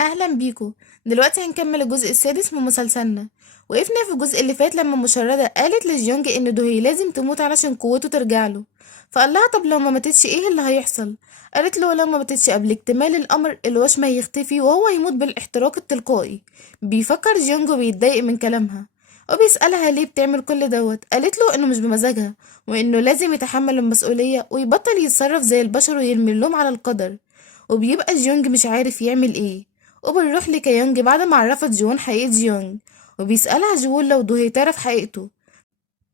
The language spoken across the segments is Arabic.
اهلا بيكو. دلوقتي هنكمل الجزء السادس من مسلسلنا. وقفنا في الجزء اللي فات لما مشردة قالت لجيونج ان دوهي لازم تموت علشان قوته ترجع له. فقال لها طب لو ما ماتتش ايه اللي هيحصل؟ قالت له لو ما ماتتش قبل اكتمال الامر الوشم هيختفي وهو يموت بالاحتراق التلقائي. بيفكر جيونج وبيتضايق من كلامها وبيسألها ليه بتعمل كل دوت. قالت له انه مش بمزاجها وانه لازم يتحمل المسؤولية ويبطل يتصرف زي البشر ويرمي اللوم على القدر. وبيبقى جيونج مش عارف يعمل ايه. وبنروح لكيونج بعد ما عرفت جون حقيقة جيونج، وبيسألها جون لو دوهي تعرف حقيقته،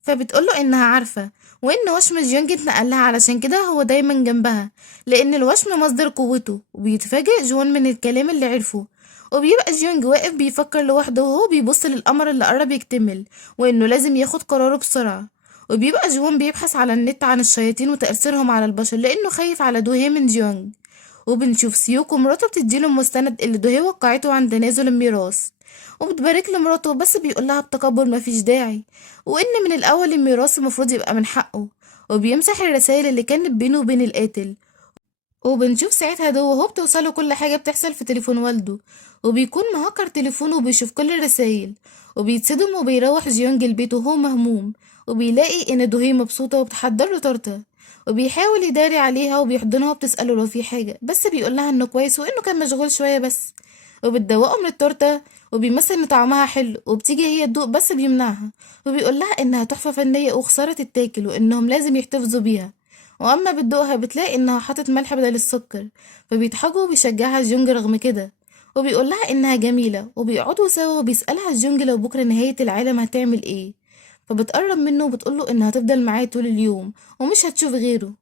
فبتقوله إنها عارفة وإن وشم جيونج اتنقل لها علشان كده هو دايما جنبها لأن الوشم مصدر قوته. وبيتفاجئ جون من الكلام اللي عرفه. وبيبقى جيونج واقف بيفكر لوحده وهو بيبص للقمر اللي قرب يكتمل وإنه لازم ياخد قراره بسرعة. وبيبقى جون بيبحث على النت عن الشياطين وتأثيرهم على البشر لأنه خايف على دوهي من جيونج. وبنشوف سيوكو مراته بتديله المستند اللي دوهي وقعته عن تنازل الميراث، وبتبارك لمراته بس بيقولها بتكبر مفيش داعي وإن من الأول الميراث المفروض يبقى من حقه. وبيمسح الرسائل اللي كانت بينه وبين القاتل. وبنشوف ساعتها دو وهو بتوصله كل حاجة بتحصل في تليفون والده، وبيكون مهكر تليفونه وبيشوف كل الرسايل. وبيتصدم وبيروح جيونج البيت وهو مهموم، وبيلاقي إن دوهي مبسوطة وبتحضر له تورتة. وبيحاول يداري عليها وبيحضنها وبتسأله لو في حاجة بس بيقولها إنه كويس وإنه كان مشغول شوية بس. وبتدوقه من التورتة وبيمثل إن طعمها حلو وبتيجي هي تدوق بس بيمنعها. وبيقولها إنها تحفة فنية وخسارة تتاكل وإنهم لازم يحتفظوا بيها. واما بتدوقها بتلاقي انها حاطت ملح بدل السكر، فبيضحكوا وبيشجعها جونج رغم كده. وبيقولها انها جميلة وبيقعدوا سوا وبيسألها جونج لو بكرة نهاية العالم هتعمل ايه. فبتقرب منه وبتقوله انها هتفضل معاه طول اليوم ومش هتشوف غيره.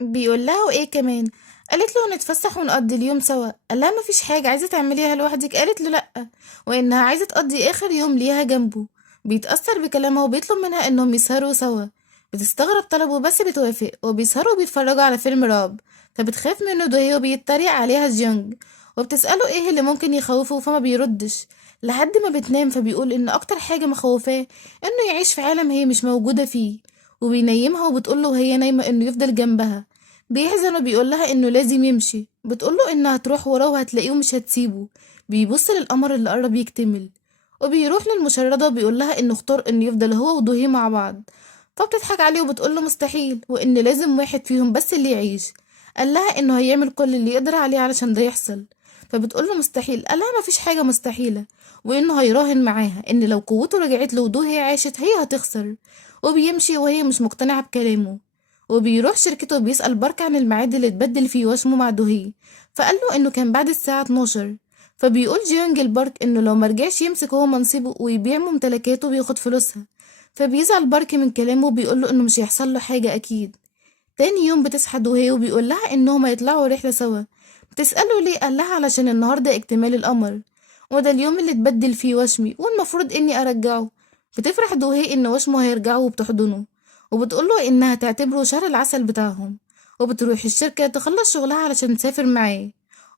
بيقول لها وايه كمان؟ قالت له نتفسح ونقضي اليوم سوا. قال لها مفيش حاجة عايزة تعمليها لوحدك؟ قالت له لأ، وانها عايزة تقضي اخر يوم ليها جنبه. بيتأثر بكلامها وبيطلب منها انهم يسهروا سوا. بتستغرب طلبه بس بتوافق وبيسهروا وبيتفرجوا على فيلم رعب. فبتخاف منه دوهي وبيتريق عليها جيونج، وبتسأله ايه اللي ممكن يخوفه فما بيردش لحد ما بتنام. فبيقول ان اكتر حاجة مخوفاه انه يعيش في عالم هي مش موجودة فيه. وبينيمها وبتقوله وهي نايمة انه يفضل جنبها. بيحزن وبيقولها انه لازم يمشي. بتقوله انها هتروح وراه وهتلاقيه ومش هتسيبه. بيبص للقمر اللي قرب يكتمل. وبيروح للمشردة وبيقولها انه اختار انه يفضل هو وضوهي مع بعض. فبتضحك عليه وبتقوله مستحيل وان لازم واحد فيهم بس اللي يعيش. قالها انه هيعمل كل اللي يقدر عليه علشان ده يحصل. فبتقوله مستحيل. قالها مفيش حاجة مستحيلة وانه هيراهن معاها ان لو قوته رجعت له وضوهي عاشت هي هتخسر. وبيمشي وهي مش مقتنعة بكلامه. وبيروح شركته وبيسأل بارك عن الميعاد اللي اتبدل فيه وشمه مع دوهي. فقال له انه كان بعد الساعة 12. فبيقول جيونج لبارك انه لو مرجعش يمسك هو منصبه ويبيع ممتلكاته وياخد فلوسها. فبيزعل بارك من كلامه وبيقوله انه مش هيحصل له حاجة اكيد. تاني يوم بتصحى دوهي وبيقول لها انهم هيطلعوا رحلة سوا. بتسأله ليه؟ قال لها علشان النهاردة اكتمال القمر وده اليوم اللي اتبدل فيه وشمي والمفروض اني ارجعه. بتفرح دوهي ان وشمه هيرجعه وبتحضنه وبتقوله انها تعتبره شهر العسل بتاعهم. وبتروح الشركة تخلص شغلها علشان تسافر معاه.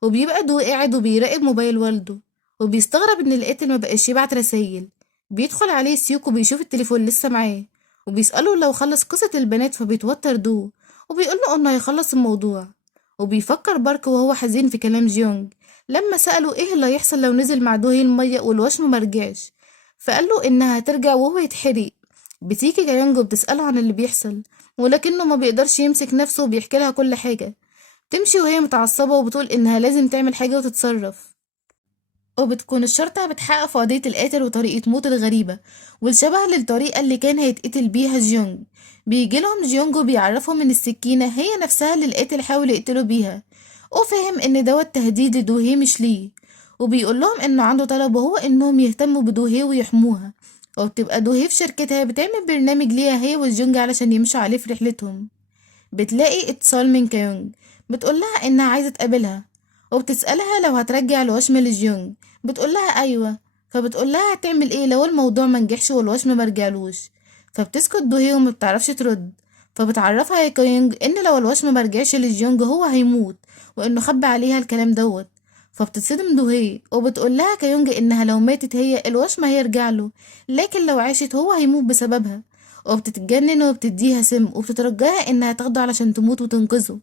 وبيبقى دو قاعد وبيراقب موبايل والده وبيستغرب ان القاتل مبقاش يبعت رسايل. بيدخل عليه سيوك وبيشوف التليفون لسه معاه وبيسأله لو خلص قصة البنات. فبيتوتر دو وبيقوله انه هيخلص الموضوع. وبيفكر بارك وهو حزين في كلام جيونج لما سأله ايه اللي هيحصل لو نزل مع دوهي المية والوشم مرجعش. فقاله انها هترجع وهو يتحرق. بتيجي كيونج وبتسأله عن اللي بيحصل ولكنه ما بيقدرش يمسك نفسه وبيحكي لها كل حاجة. تمشي وهي متعصبة وبتقول إنها لازم تعمل حاجة وتتصرف. وبتكون الشرطة بتحقق في قضية القاتل وطريقة موته الغريبة والشبه للطريقة اللي كان هيتقتل بيها جيونج. بيجيلهم جيونج وبيعرفهم إن السكينة هي نفسها اللي القاتل حاول يقتله بيها، وفهم إن دوت تهديد لدوهي مش ليه. وبيقول لهم إنه عنده طلب وهو إنهم يهتموا بدوهي ويحموها. وبتبقى دوهي في شركتها بتعمل برنامج ليها هي والجونج علشان يمشوا عليه في رحلتهم. بتلاقي اتصال من كيونج بتقولها انها عايزة تقابلها. وبتسألها لو هترجع الوشم لجيونج. بتقولها ايوه. فبتقولها هتعمل ايه لو الموضوع منجحش والوشم مرجعلوش. فبتسكت دوهي وما بتعرفش ترد. فبتعرفها يا كيونج ان لو الوشم مرجعش لجيونج هو هيموت وانه خبى عليها الكلام دوت. فبتتصدم دوهي وبتقولها كيونج انها لو ماتت هي الوشم هيرجعله لكن لو عاشت هو هيموت بسببها. وبتتجنن وبتديها سم وبتترجاها انها تاخده علشان تموت وتنقذه.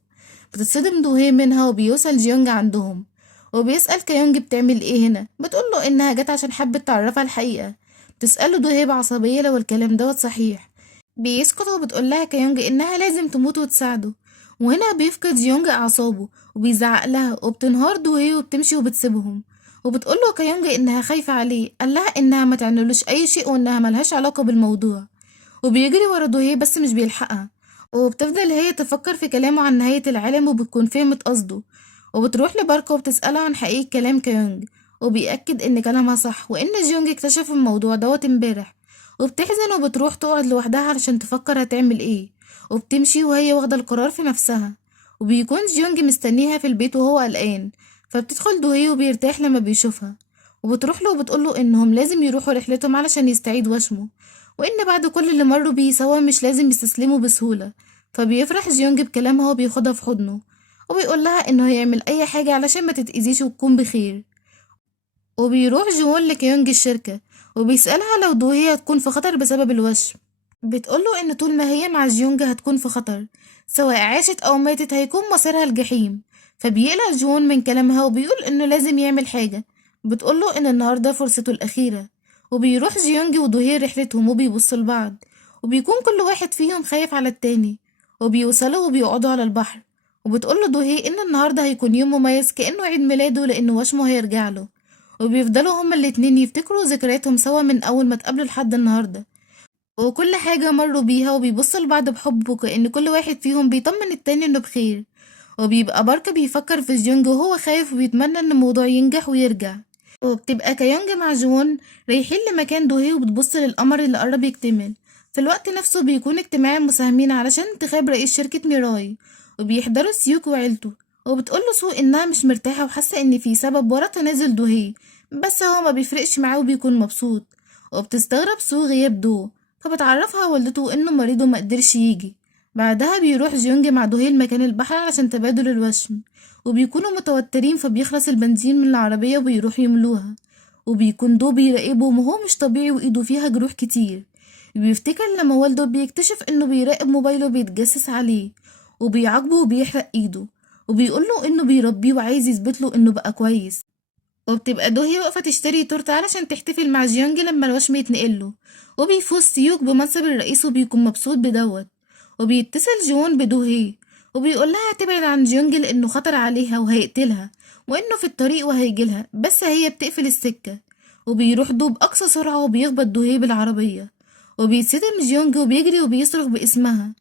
بتتصدم دوهي منها وبيوصل جيونج عندهم. وبيسأل كيونج بتعمل ايه هنا، بتقوله انها جت عشان حبت تعرفها الحقيقة. بتسأله دوهي بعصبية لو الكلام دوت صحيح. بيسكت وبتقولها كيونج انها لازم تموت وتساعده. وهنا بيفقد جيونج اعصابه وبيزعق لها وبتنهار دوهي وبتمشي وبتسيبهم. وبتقوله كيونج انها خايفة عليه، قالها انها ما تعملوش اي شيء وانها ملهاش علاقة بالموضوع. وبيجري ورا دوهي بس مش بيلحقها. وبتفضل هي تفكر في كلامه عن نهاية العالم وبتكون فهمت قصده. وبتروح لباركو وبتسأله عن حقيقة كلام كيونج. وبيأكد إن كلامها صح وإن جيونج اكتشف الموضوع دوت امبارح. وبتحزن وبتروح تقعد لوحدها علشان تفكر هتعمل ايه. وبتمشي وهي واخدة القرار في نفسها. وبيكون جيونج مستنيها في البيت وهو قلقان. فبتدخل دوهي وبيرتاح لما بيشوفها. وبتروح له وبتقوله إنهم لازم يروحوا رحلتهم علشان يستعيد وشمه. وإن بعد كل اللي مروا بيه سوا مش لازم يستسلموا بسهولة. فبيفرح جيونج بكلامها وبياخدها في حضنه. وبيقول لها إنه هيعمل أي حاجة علشان ما تتأذيش وتكون بخير. وبيروح جون لكيونج الشركة. وبيسألها لو دوهي هتكون في خطر بسبب الوشم. بتقوله إن طول ما هي مع جيونج هتكون في خطر، سواء عاشت أو ماتت هيكون مصيرها الجحيم. فبيقلق جون من كلامها وبيقول إنه لازم يعمل حاجة. بتقوله إن النهاردة فرصته الأخيرة. وبيروح جيونج ودوهي رحلتهم وبيبصوا لبعض. وبيكون كل واحد فيهم خايف على التاني. وبيوصلوا وبيقعدوا على البحر. وبتقوله دوهي إن النهاردة هيكون يوم مميز كأنه عيد ميلاده لأن وشمه هيرجعله. وبيفضلوا هما الاتنين يفتكروا ذكرياتهم سوا من أول ما اتقابلوا لحد النهاردة. وكل حاجة مروا بيها وبيبصوا لبعض بحب وكأن كل واحد فيهم بيطمن التاني إنه بخير. وبيبقى باركا بيفكر في جيونج وهو خايف وبيتمنى إن الموضوع ينجح ويرجع. وبتبقى كيونج مع جون رايحين لمكان دوهي وبتبص للقمر اللي قرب يكتمل. في الوقت نفسه بيكون اجتماع المساهمين علشان انتخاب رئيس شركة ميراي. وبيحضروا سيوك وعيلته. وبتقوله سو إنها مش مرتاحة وحاسة إن في سبب ورا تنازل دوهي. بس هو ما بيفرقش معاه وبيكون مبسوط. وبتستغرب سو غياب دو. فبتعرفها والدته إنه مريض وما قدرش يجي. بعدها بيروح جيونج مع دوهي لمكان البحر علشان تبادل الوشم. وبيكونوا متوترين فبيخلص البنزين من العربية وبيروح يملوها. وبيكون دو بيراقبهم وهو مش طبيعي وإيده فيها جروح كتير. بيفتكر لما والده بيكتشف إنه بيراقب موبايله بيتجسس عليه. وبيعاقبه وبيحرق إيده. وبيقوله إنه بيربيه وعايز يثبتله إنه بقى كويس. وبتبقى دوهي واقفة تشتري تورته علشان تحتفل مع جيونج لما الوشم يتنقله. وبيفوز سيوك بمنصب الرئيس وبيكون مبسوط بدوت. وبيتصل جون بدوهي. وبيقولها تبعد عن جيونج لأنه خطر عليها وهيقتلها. وإنه في الطريق وهيجيلها بس هي بتقفل السكة. وبيروح دو بأقصى سرعة وبيخبط دوهي بالعربية. وبيتصدم جيونج وبيجري وبيصرخ باسمها.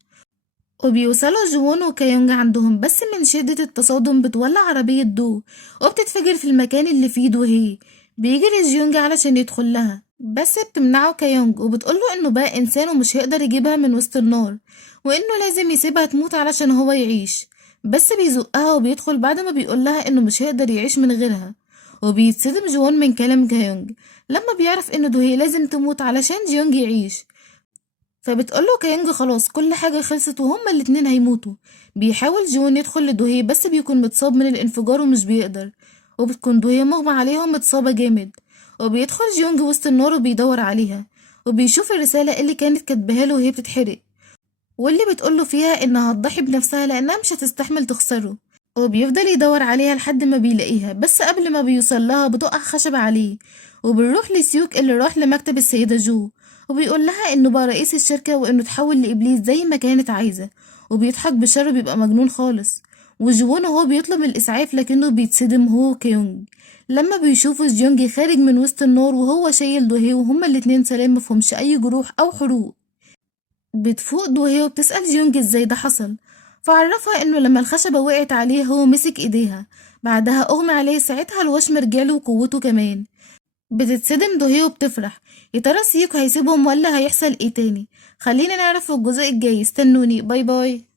وبيوصلوا جوون وكيونج عندهم بس من شدة التصادم بتولع عربية دو. وبتتفجر في المكان اللي فيه دوهي. بيجري جيونج علشان يدخل لها بس بتمنعه كيونج وبتقوله انه بقى انسان ومش هيقدر يجيبها من وسط النار. وانه لازم يسيبها تموت علشان هو يعيش. بس بيزقها وبيدخل بعد ما بيقولها انه مش هيقدر يعيش من غيرها. وبيتصدم جوون من كلام كيونج لما بيعرف ان دوهي لازم تموت علشان جيونج يعيش. فبتقوله كيونج خلاص كل حاجة خلصت وهما الاتنين هيموتوا. بيحاول جون يدخل لدوهي بس بيكون متصاب من الانفجار ومش بيقدر. وبتكون دوهي مغمى عليها ومتصابة جامد. وبيدخل جيونج وسط النار وبيدور عليها. وبيشوف الرسالة اللي كانت كاتباها له وهي بتتحرق. واللي بتقوله فيها انها هتضحي بنفسها لانها مش هتستحمل تخسره. وبيفضل يدور عليها لحد ما بيلاقيها بس قبل ما بيوصل لها بتقع خشبة عليه. وبنروح لسيوك اللي راح لمكتب السيدة جو. وبيقول لها انه بقى رئيس الشركة وانه تحول لإبليس زي ما كانت عايزة. وبيضحك بشر بيبقى مجنون خالص. وجوون هو بيطلب الإسعاف لكنه بيتصدم هو كيونج لما بيشوفوا جيونج خارج من وسط النار وهو شايل دوهي وهما الاتنين سلام مفهمش أي جروح أو حروق. بتفوق دوهي وبتسأل جيونج ازاي ده حصل. فعرفها انه لما الخشبة وقعت عليه هو مسك ايديها. بعدها اغمى عليه ساعتها الوشم رجعله وقوته كمان. بتتصدم دوهي وبتفرح. يا ترى سيوك هيسيبهم ولا هيحصل ايه تاني؟ خلينا نعرف في الجزء الجاي. استنوني. باي باي.